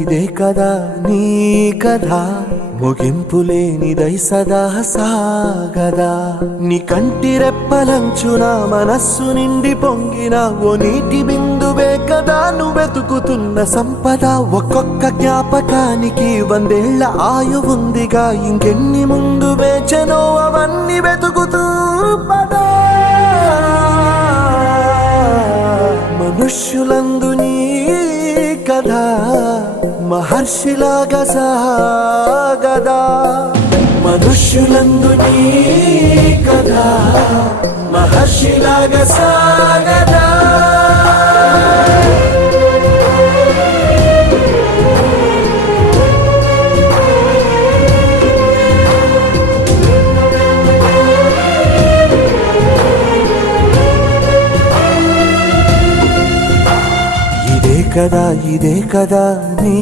ఇదే కదా నీ కథ ముగింపు లేనిదై సదా సాగదా నీ కంటి రెప్పలంచున మనస్సు నిండి పొంగిన ఓ నీటి బిందువే కదా నువ్వెతుకుతున్న సంపద ఒక్కొక్క జ్ఞాపకానికి 100 ఏళ్ల ఆయువుందిగా ఇంకెన్ని ముందు వేచనో అవన్నీ వెతుకుతూ పదా మనుష్యులందు నీ కథ మహర్షిలాగా సాగదా మనుష్యులందు నీ కథ మహర్షిలాగా సాగదా ఇదే కదా నీ